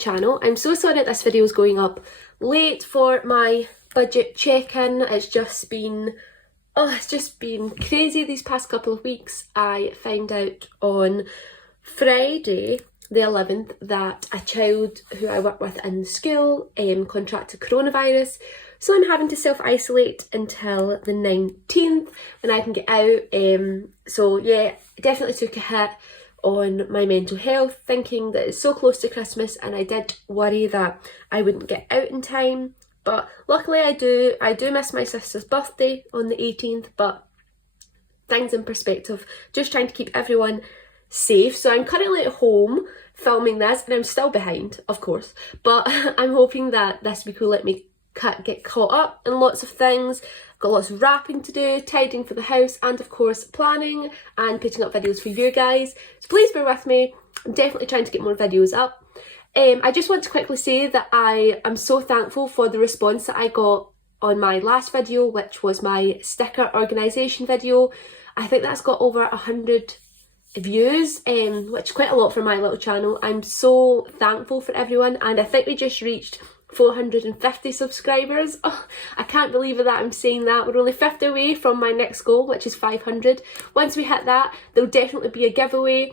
channel. I'm so sorry that this video is going up late for my budget check-in. It's just been crazy these past couple of weeks. I found out on Friday the 11th that a child who I work with in school contracted coronavirus, so I'm having to self-isolate until the 19th when I can get out. So yeah, it definitely took a hit on my mental health, thinking that it's so close to Christmas, and I did worry that I wouldn't get out in time. But luckily I do miss my sister's birthday on the 18th, but things in perspective, just trying to keep everyone safe. So I'm currently at home filming this, and I'm still behind, of course, but I'm hoping that this week will let me get caught up in lots of things. I've got lots of wrapping to do, tidying for the house, and of course planning and putting up videos for you guys. So please bear with me. I'm definitely trying to get more videos up. I just want to quickly say that I am so thankful for the response that I got on my last video, which was my sticker organisation video. I think that's got over 100 views, which is quite a lot for my little channel. I'm so thankful for everyone, and I think we just reached 450 subscribers. Oh, I can't believe that I'm saying that. We're only 50 away from my next goal, which is 500. Once we hit that, there'll definitely be a giveaway,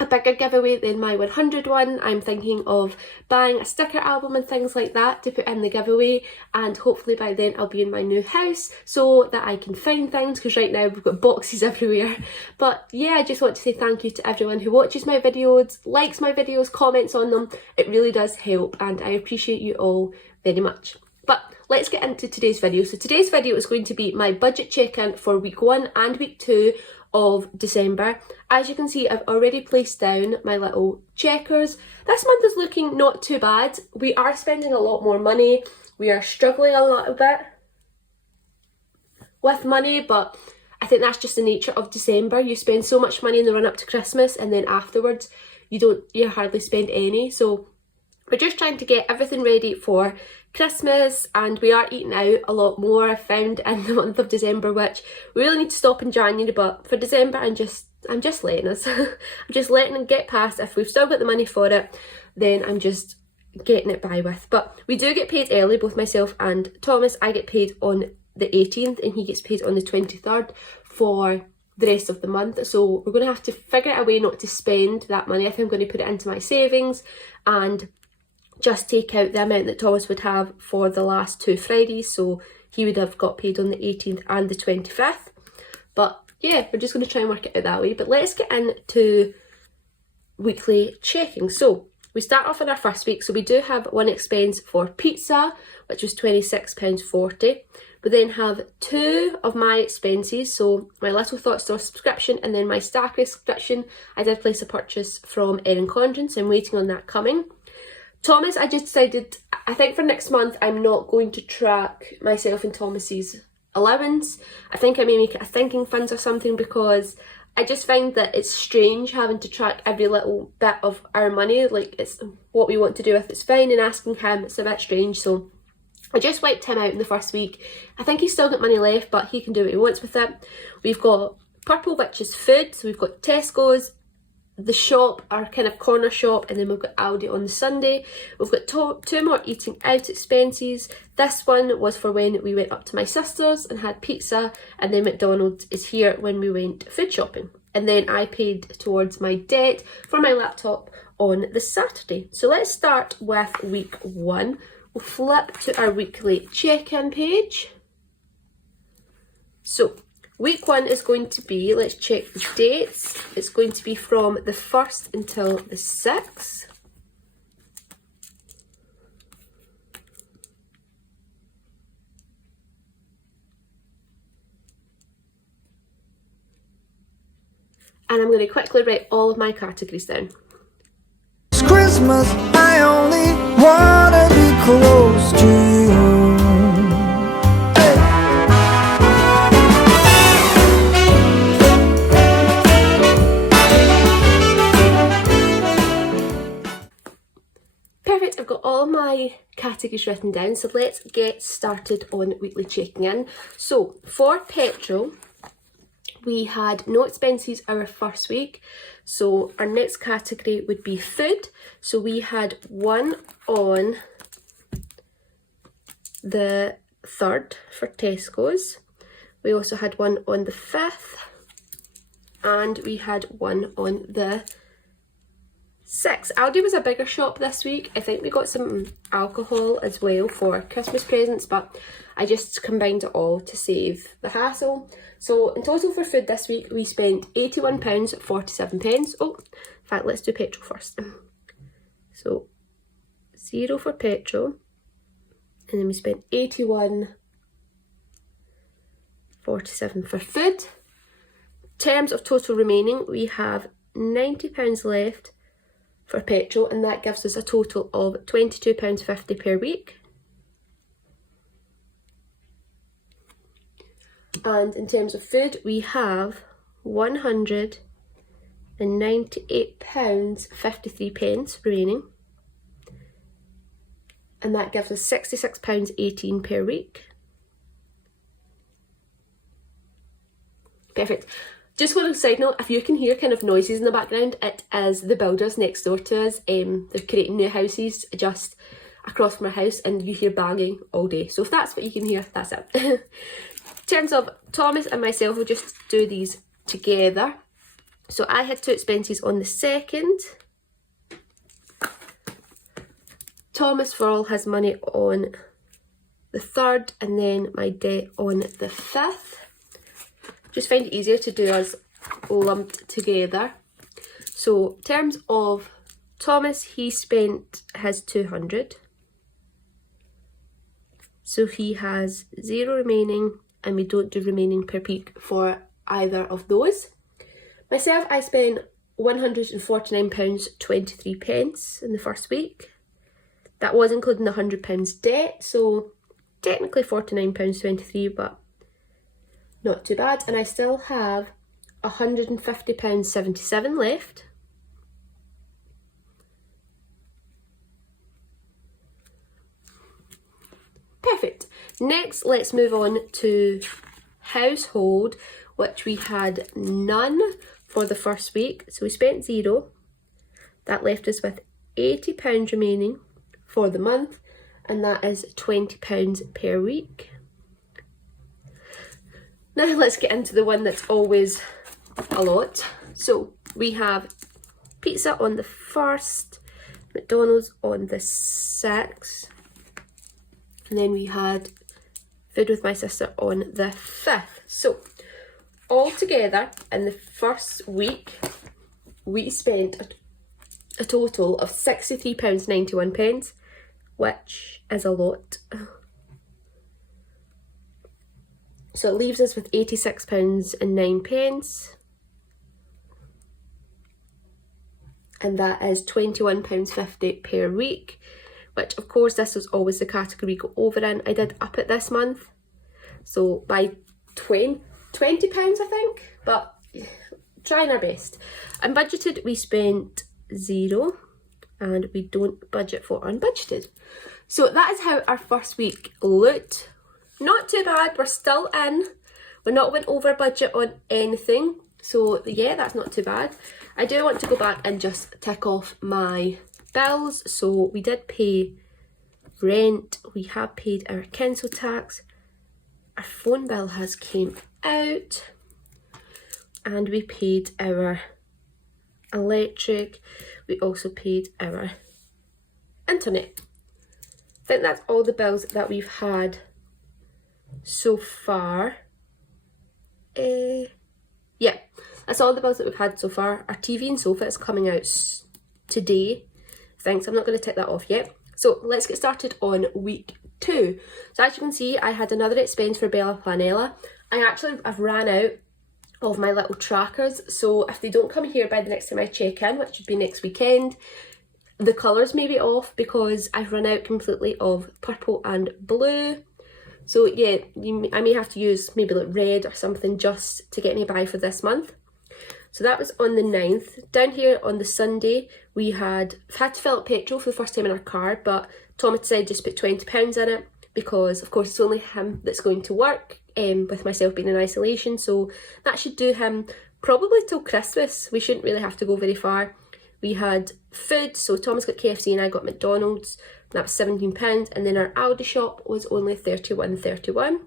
a bigger giveaway than my 100 one. I'm thinking of buying a sticker album and things like that to put in the giveaway, and hopefully by then I'll be in my new house so that I can find things, because right now we've got boxes everywhere. But yeah, I just want to say thank you to everyone who watches my videos, likes my videos, comments on them. It really does help, and I appreciate you all very much. But let's get into today's video. So today's video is going to be my budget check-in for week 1 and week 2 of December. As you can see, I've already placed down my little checkers. This month is looking not too bad. We are spending a lot more money. We are struggling a little bit with money, but I think that's just the nature of December. You spend so much money in the run up to Christmas, and then afterwards you hardly spend any. So we're just trying to get everything ready for Christmas, and we are eating out a lot more, I found, in the month of December, which we really need to stop in January. But for December, I'm just letting us. I'm just letting it get past. If we've still got the money for it, then I'm just getting it by with. But we do get paid early, both myself and Thomas. I get paid on the 18th and he gets paid on the 23rd for the rest of the month. So we're going to have to figure out a way not to spend that money. I think I'm going to put it into my savings and just take out the amount that Thomas would have for the last 2 Fridays, so he would have got paid on the 18th and the 25th. But yeah, we're just going to try and work it out that way. But let's get into weekly checking. So we start off in our first week. So we do have one expense for pizza, which was £26.40. We then have 2 of my expenses, so my Little Thought Store subscription and then my Stackry subscription. I did place a purchase from Erin Condren, so I'm waiting on that coming. Thomas, I just decided, I think for next month, I'm not going to track myself and Thomas's allowance. I think I may make it a thinking funds or something, because I just find that it's strange having to track every little bit of our money. Like, it's what we want to do with it's fine, and asking him, it's a bit strange. So I just wiped him out in the first week. I think he's still got money left, but he can do what he wants with it. We've got Purple, which is food. So we've got Tesco's, the shop, our kind of corner shop, and then we've got Aldi on the Sunday. We've got 2 more eating out expenses. This one was for when we went up to my sister's and had pizza, and then McDonald's is here when we went food shopping. And then I paid towards my debt for my laptop on the Saturday. So let's start with week 1. We'll flip to our weekly check-in page. So week 1 is going to be, let's check the dates. It's going to be from the 1st until the 6th. And I'm going to quickly write all of my categories down. It's Christmas, I only wanna be close to you. Perfect, I've got all my categories written down, so let's get started on weekly checking in. So for petrol, We had no expenses our first week, so our next category would be food. So we had one on the 3rd for Tesco's. We also had one on the 5th, and we had one on the 6th. Aldi was a bigger shop this week. I think we got some alcohol as well for Christmas presents, but I just combined it all to save the hassle. So in total for food this week, we spent £81.47. Oh, in fact, let's do petrol first. So £0 for petrol, and then we spent £81.47 for food. In terms of total remaining, we have £90 left for petrol, and that gives us a total of £22.50 per week. And in terms of food, we have £198.53 remaining, and that gives us £66.18 per week. Perfect. Just one side note, if you can hear kind of noises in the background, it is the builders next door to us. They're creating new houses just across from our house, and you hear banging all day. So if that's what you can hear, that's it. In terms of Thomas and myself, we'll just do these together. So I had 2 expenses on the 2nd. Thomas for all his money on the 3rd, and then my debt on the 5th. Just find it easier to do us lumped together. So in terms of Thomas, he spent his 200. So he has 0 remaining, and we don't do remaining per week for either of those. Myself, I spent £149.23 in the first week. That was including the £100 debt, so technically £49.23, but not too bad. And I still have £150.77 left. Perfect. Next, let's move on to household, which we had none for the first week. So we spent 0. That left us with £80 remaining for the month, and that is £20 per week. Now let's get into the one that's always a lot. So we have pizza on the 1st, McDonald's on the 6th, and then we had food with my sister on the 5th. So all together in the first week, we spent a total of £63.91, which is a lot. So it leaves us with £86.09, and that is £21.50 per week, which of course this was always the category we go over in. I did up it this month, so by £20 I think, but trying our best. And budgeted, we spent 0, and we don't budget for unbudgeted. So that is how our first week looked. Not too bad, we're still in. We're not went over budget on anything. So yeah, that's not too bad. I do want to go back and just tick off my bills. So we did pay rent, we have paid our council tax, our phone bill has came out, and we paid our electric. We also paid our internet. I think that's all the bills that we've had so far. Yeah, that's all the bills that we've had so far. Our TV and sofa is coming out today. Thanks, I'm not going to tick that off yet. So let's get started on week 2. So as you can see, I had another expense for Bella Planella. I've ran out of my little trackers, so if they don't come here by the next time I check in, which should be next weekend, the colours may be off because I've run out completely of purple and blue. So yeah, I may have to use maybe like red or something just to get me by for this month. So that was on the 9th. Down here on the Sunday, we had to fill up petrol for the first time in our car, but Tom had said just put £20 in it because of course it's only him that's going to work. with myself being in isolation, so that should do him probably till Christmas. We shouldn't really have to go very far. We had food, so Thomas got KFC and I got McDonald's, and that was £17, and then our Aldi shop was only £31.31.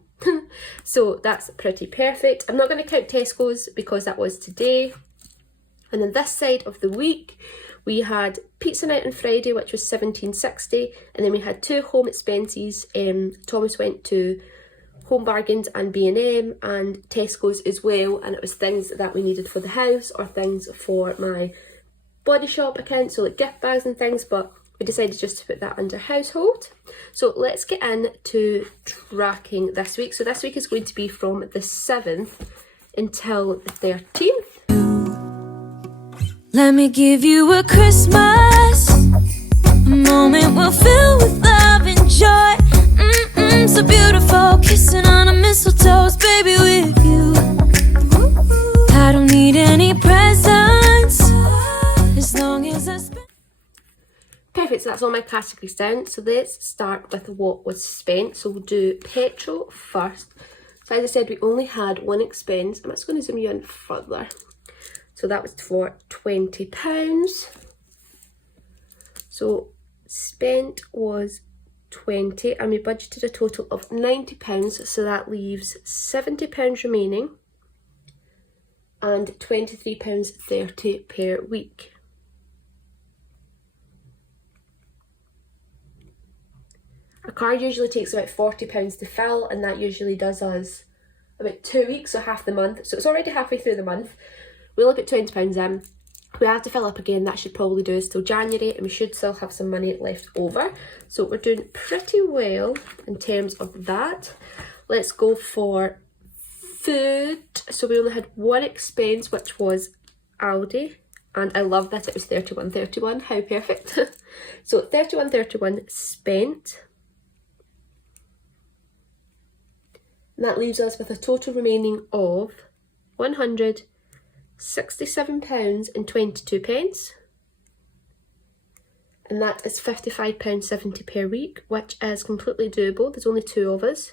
So that's pretty perfect. I'm not going to count Tesco's because that was today. And then this side of the week, we had pizza night on Friday, which was £17.60, and then we had 2 home expenses. Thomas went to Home Bargains and B&M and Tesco's as well, and it was things that we needed for the house or things for my Body Shop account, so like gift bags and things, but we decided just to put that under household. So let's get into tracking this week. So this week is going to be from the 7th until the 13th. Let me give you a Christmas, a moment we'll fill with love and joy. So beautiful, kissing on a mistletoe, baby, with you. I don't need any presents as long as I spend. Perfect, so that's all my categories down. So let's start with what was spent. So we'll do petrol first. So as I said, we only had one expense. I'm just going to zoom you in further. So that was for £20. So spent was 20 and we budgeted a total of £90, so that leaves £70 remaining and £23.30 per week. A car usually takes about £40 to fill, and that usually does us about 2 weeks, so half the month. So it's already halfway through the month. We'll look at £20 in. We have to fill up again. That should probably do us till January, and we should still have some money left over. So we're doing pretty well in terms of that. Let's go for food. So we only had one expense, which was Aldi, and I love that it was £31.31. How perfect. So £31.31 spent. And that leaves us with a total remaining of £167.22, and that is £55.70 per week, which is completely doable. There's only 2 of us,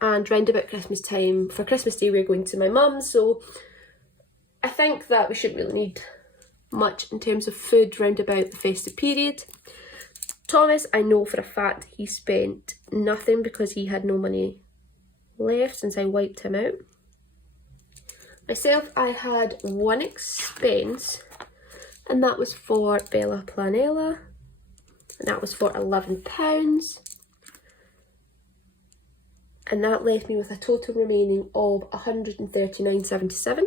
and round about Christmas time, for Christmas Day we're going to my mum's, so I think that we shouldn't really need much in terms of food round about the festive period. Thomas, I know for a fact he spent nothing because he had no money left since I wiped him out. Myself, I had one expense, and that was for Bella Planella, and that was for £11, and that left me with a total remaining of £139.77.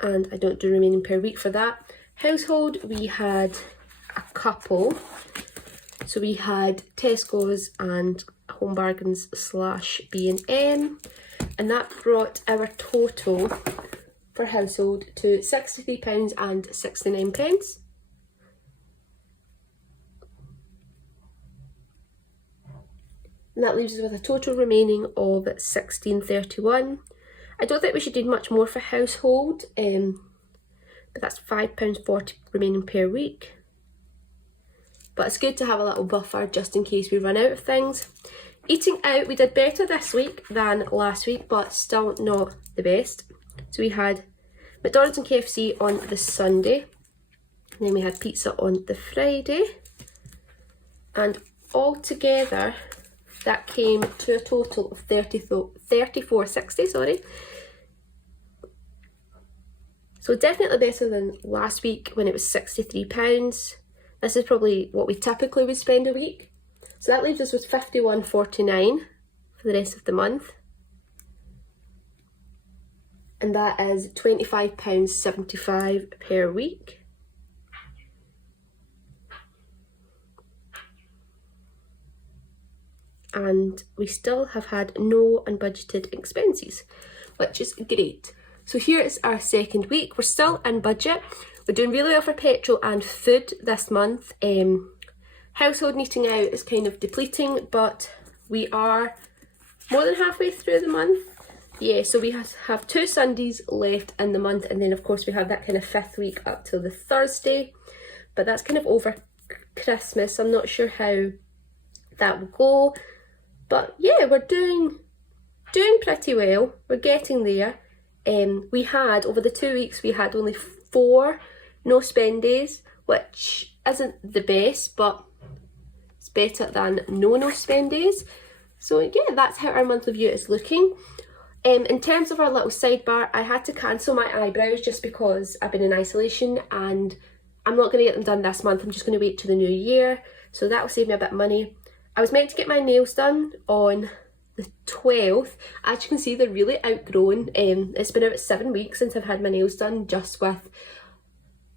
And I don't do remaining per week for that. Household, we had a couple. So we had Tesco's and Home Bargains / B&M, and that brought our total for household to £63.69. And that leaves us with a total remaining of £16.31. I don't think we should do much more for household, but that's £5.40 remaining per week. But it's good to have a little buffer just in case we run out of things. Eating out, we did better this week than last week, but still not the best. So we had McDonald's and KFC on the Sunday, and then we had pizza on the Friday, and altogether that came to a total of £34.60, So definitely better than last week when it was £63. This is probably what we typically would spend a week. So that leaves us with £51.49 for the rest of the month. And that is £25.75 per week. And we still have had no unbudgeted expenses, which is great. So here is our second week. We're still in budget. We're doing really well for petrol and food this month. Household eating out is kind of depleting, but we are more than halfway through the month. Yeah, so we have 2 Sundays left in the month, and then of course we have that kind of 5th week up till the Thursday, but that's kind of over Christmas. I'm not sure how that will go, but yeah, we're doing pretty well. We're getting there. We had, over the 2 weeks, we had only 4 no spend days, which isn't the best, but it's better than no spend days. So yeah, that's how our monthly view is looking. In terms of our little sidebar, I had to cancel my eyebrows just because I've been in isolation and I'm not going to get them done this month. I'm just going to wait till the new year, so that will save me a bit of money. I was meant to get my nails done on the 12th. As you can see, they're really outgrown. It's been about 7 weeks since I've had my nails done, just with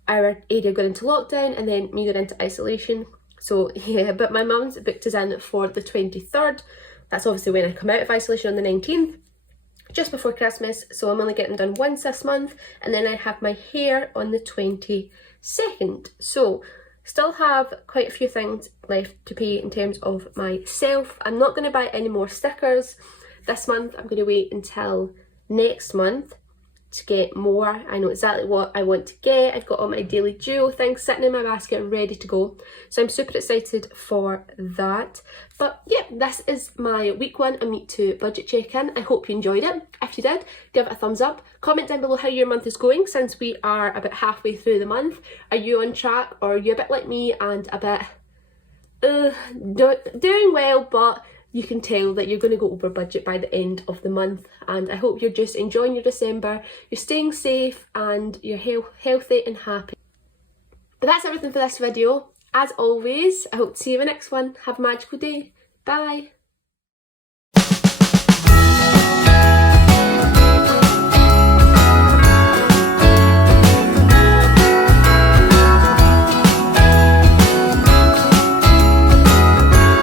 our area going into lockdown and then me going into isolation. So yeah, but my mum's booked us in for the 23rd. That's obviously when I come out of isolation, on the 19th, just before Christmas. So I'm only getting done once this month, and then I have my hair on the 22nd. So still have quite a few things left to pay in terms of myself. I'm not going to buy any more stickers this month. I'm going to wait until next month to get more. I know exactly what I want to get. I've got all my Daily Duo things sitting in my basket ready to go, so I'm super excited for that. But yeah, this is my week 1 and week 2 budget check-in. I hope you enjoyed it. If you did, give it a thumbs up. Comment down below how your month is going, since we are about halfway through the month. Are you on track, or are you a bit like me and a bit doing well, but you can tell that you're going to go over budget by the end of the month? And I hope you're just enjoying your December, you're staying safe, and you're healthy and happy. But that's everything for this video. As always, I hope to see you in the next one. Have a magical day. Bye.